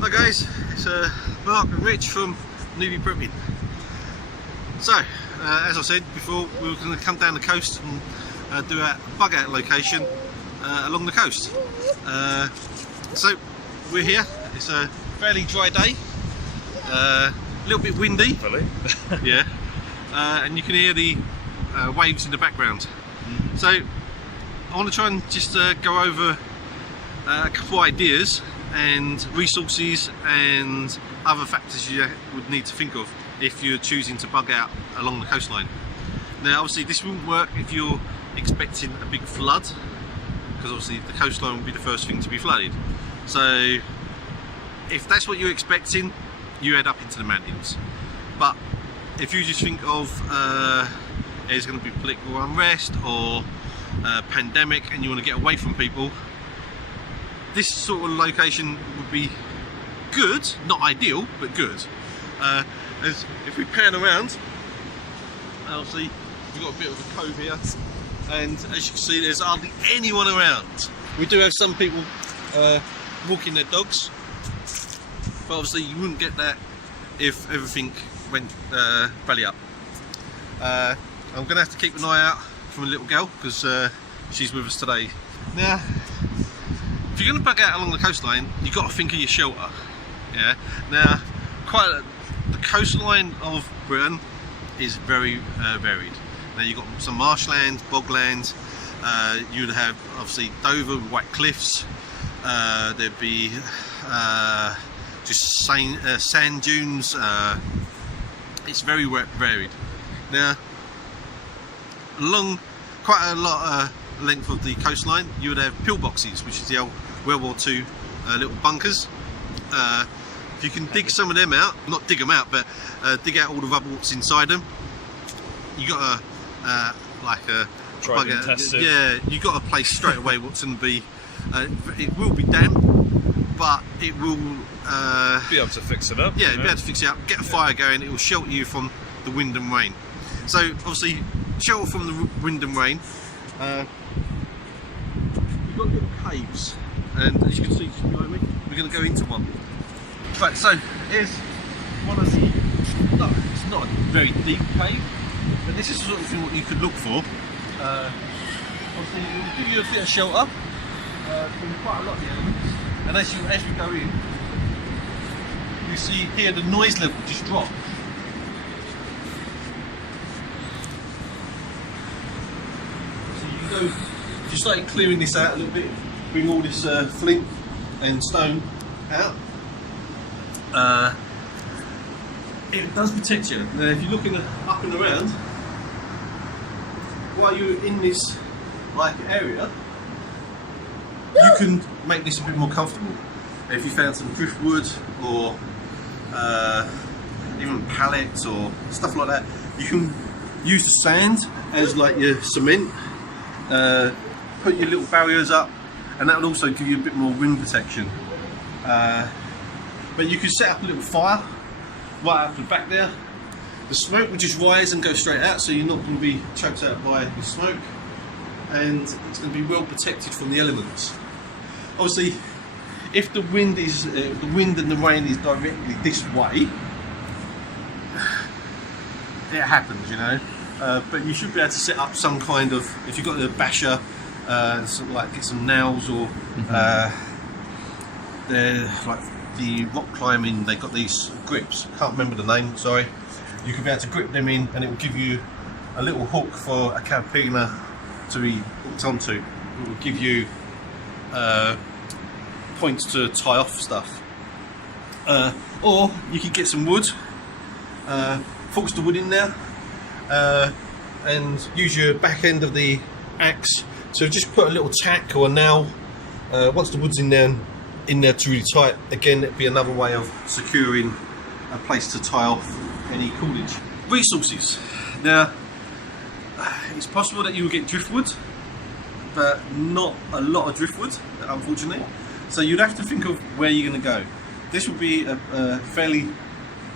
Hi guys, it's Mark and Rich from Newbie Prepping. So, as I said before, we were going to come down the coast and do a bug out location along the coast. So, we're here. It's a fairly dry day, a little bit windy. Yeah, and you can hear the waves in the background. So, I want to try and just go over a couple of ideas and resources and other factors you would need to think of if you're choosing to bug out along the coastline. Now obviously this wouldn't work if you're expecting a big flood, because obviously the coastline will be the first thing to be flooded. So if that's what you're expecting, you head up into the mountains. But if you just think of there's going to be political unrest or pandemic and you want to get away from people, this sort of location would be good, not ideal, but good. As if we pan around, obviously we've got a bit of a cove here, and as you can see, there's hardly anyone around. We do have some people walking their dogs, but obviously you wouldn't get that if everything went belly up. I'm going to have to keep an eye out for a little girl because she's with us today. Now, if you're going to bug out along the coastline, you've got to think of your shelter. Yeah. Now, the coastline of Britain is very varied. Now you've got some marshland, bogland. You'd have obviously Dover with white cliffs. There'd be just sand dunes. It's very varied. Now, along quite a lot length of the coastline, you would have pillboxes, which is the old World War II little bunkers. If you can dig some of them out, not dig them out, but dig out all the rubble what's inside them, you got a like a tried and tested. Yeah, you got a place straight away what's going to be. It will be damp, but it will be able to fix it up. Yeah, be able to fix it up. Get a fire going. It will shelter you from the wind and rain. So obviously, shelter from the wind and rain. You've got little caves, and as you can see behind me, we're going to go into one. Right, so here's one of the, no, it's not a very deep cave, but this is the sort of thing what you could look for. Obviously it will give you a bit of shelter from quite a lot of the elements, and as you go in, you see here the noise level just drop. So if you started clearing this out a little bit, bring all this flint and stone out, it does protect you. Now if you're looking up and around, while you're in this like area, you can make this a bit more comfortable. If you found some driftwood or even pallets or stuff like that, you can use the sand as like your cement. Put your little barriers up, and that will also give you a bit more wind protection. But you can set up a little fire right up the back there. The smoke will just rise and go straight out, so you're not going to be choked out by the smoke, and it's going to be well protected from the elements. Obviously, if the wind and the rain is directly this way, it happens, you know. But you should be able to set up some kind of, if you've got a basher, like get some nails or they're like the rock climbing, they've got these grips, can't remember the name, sorry. You can be able to grip them in, and it will give you a little hook for a carabiner to be hooked onto. It will give you points to tie off stuff. Or you could get some wood, fix the wood in there, and use your back end of the axe to just put a little tack or a nail. Once the wood's in there to really tight, again it'd be another way of securing a place to tie off any cordage. Resources. Now, it's possible that you will get driftwood, but not a lot of driftwood, unfortunately. So you'd have to think of where you're going to go. This would be a fairly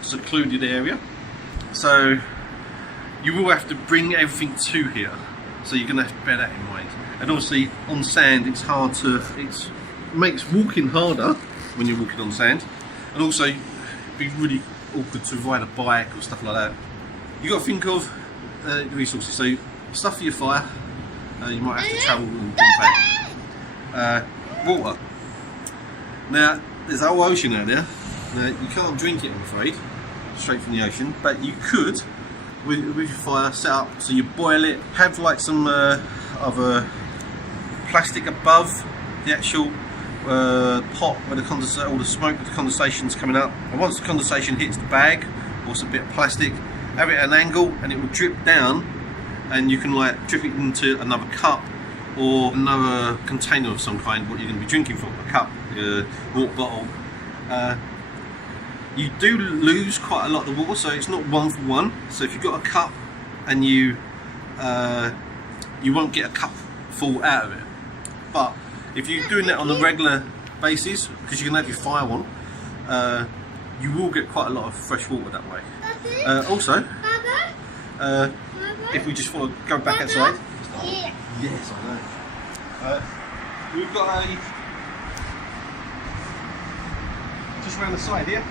secluded area, so you will have to bring everything to here. So you're going to have to bear that in mind. And obviously on sand it's hard to, it makes walking harder when you're walking on sand, and also it'd be really awkward to ride a bike or stuff like that. You got to think of the resources. So stuff for your fire, you might have to travel and bring back. Water. Now there's a whole ocean out there. Now you can't drink it, I'm afraid, straight from the ocean, but you could with your fire set up so you boil it, have like some other plastic above the actual pot where all the smoke, the condensation's coming up, and once the condensation hits the bag or some bit of plastic, have it at an angle and it will drip down, and you can like drip it into another cup or another container of some kind, what you're going to be drinking from, a cup, water bottle. You do lose quite a lot of the water, so it's not 1 for 1. So if you've got a cup and you won't get a cup full out of it. But if you're doing that on a regular basis, because you can have your fire on, you will get quite a lot of fresh water that way. Also, if we just want to go back outside. Yes, I know. We've got a, just around the side here,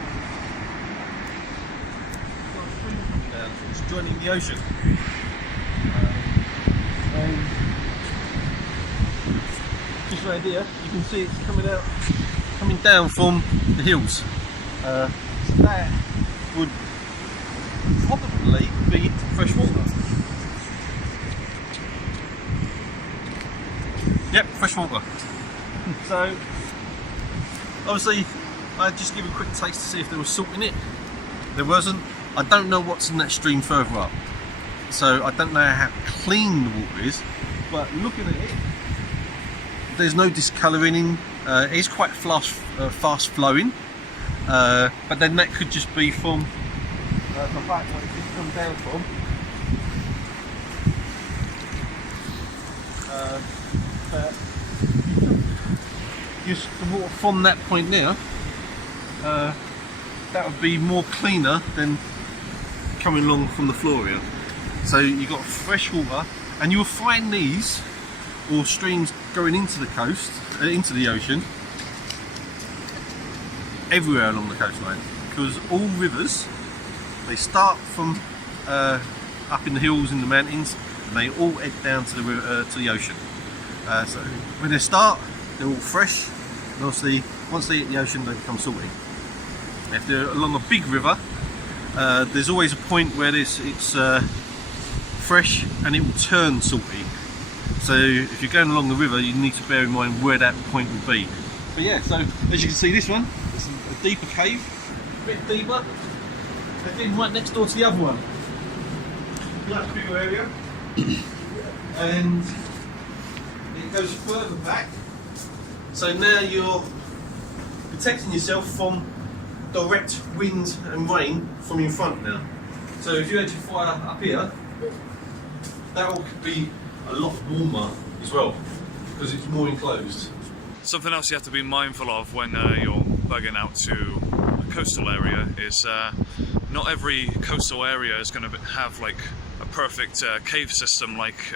it's joining the ocean. And just right here, you can see it's coming down from the hills. So that would probably be fresh water. Yep, fresh water. So obviously I'd just give a quick taste to see if there was salt in it. There wasn't. I don't know what's in that stream further up, so I don't know how clean the water is, but looking at it, there's no discolouring. It is quite fast flowing, but then that could just be from the fact where it did come down from. Just the water from that point now, that would be more cleaner than coming along from the floor here. So you've got fresh water, and you'll find these or streams going into the coast, into the ocean, everywhere along the coastline, because all rivers, they start from up in the hills in the mountains, and they all head down to the river, to the ocean. So when they start, they're all fresh, and obviously once they hit the ocean, they become salty. If they're along a big river, there's always a point where it's fresh and it will turn salty. So if you're going along the river, you need to bear in mind where that point will be. But yeah, so as you can see, this one, it's a deeper cave, a bit deeper. Again, right next door to the other one. Much bigger area, and it goes further back. So now you're protecting yourself from direct wind and rain from in front now. So if you had your fire up here, that will be a lot warmer as well, because it's more enclosed. Something else you have to be mindful of when you're bugging out to a coastal area is not every coastal area is going to have like a perfect cave system like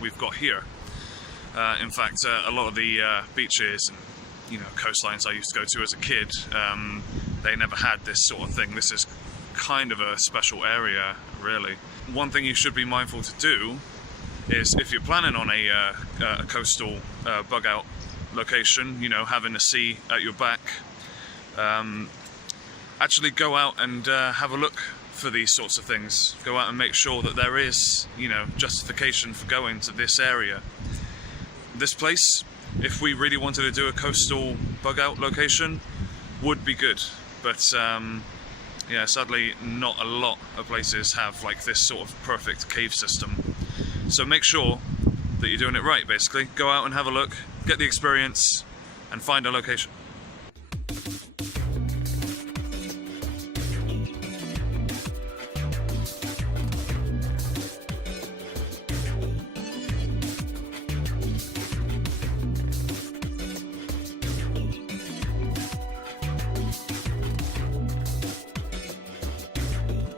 we've got here. In fact, a lot of the beaches and coastlines I used to go to as a kid, they never had this sort of thing. This is kind of a special area, really. One thing you should be mindful to do is, if you're planning on a coastal bug out location, having the sea at your back, actually go out and have a look for these sorts of things. Go out and make sure that there is, justification for going to this area. This place, if we really wanted to do a coastal bug out location, would be good, but yeah, sadly not a lot of places have like this sort of perfect cave system. So make sure that you're doing it right, basically. Go out and have a look, get the experience, and find a location.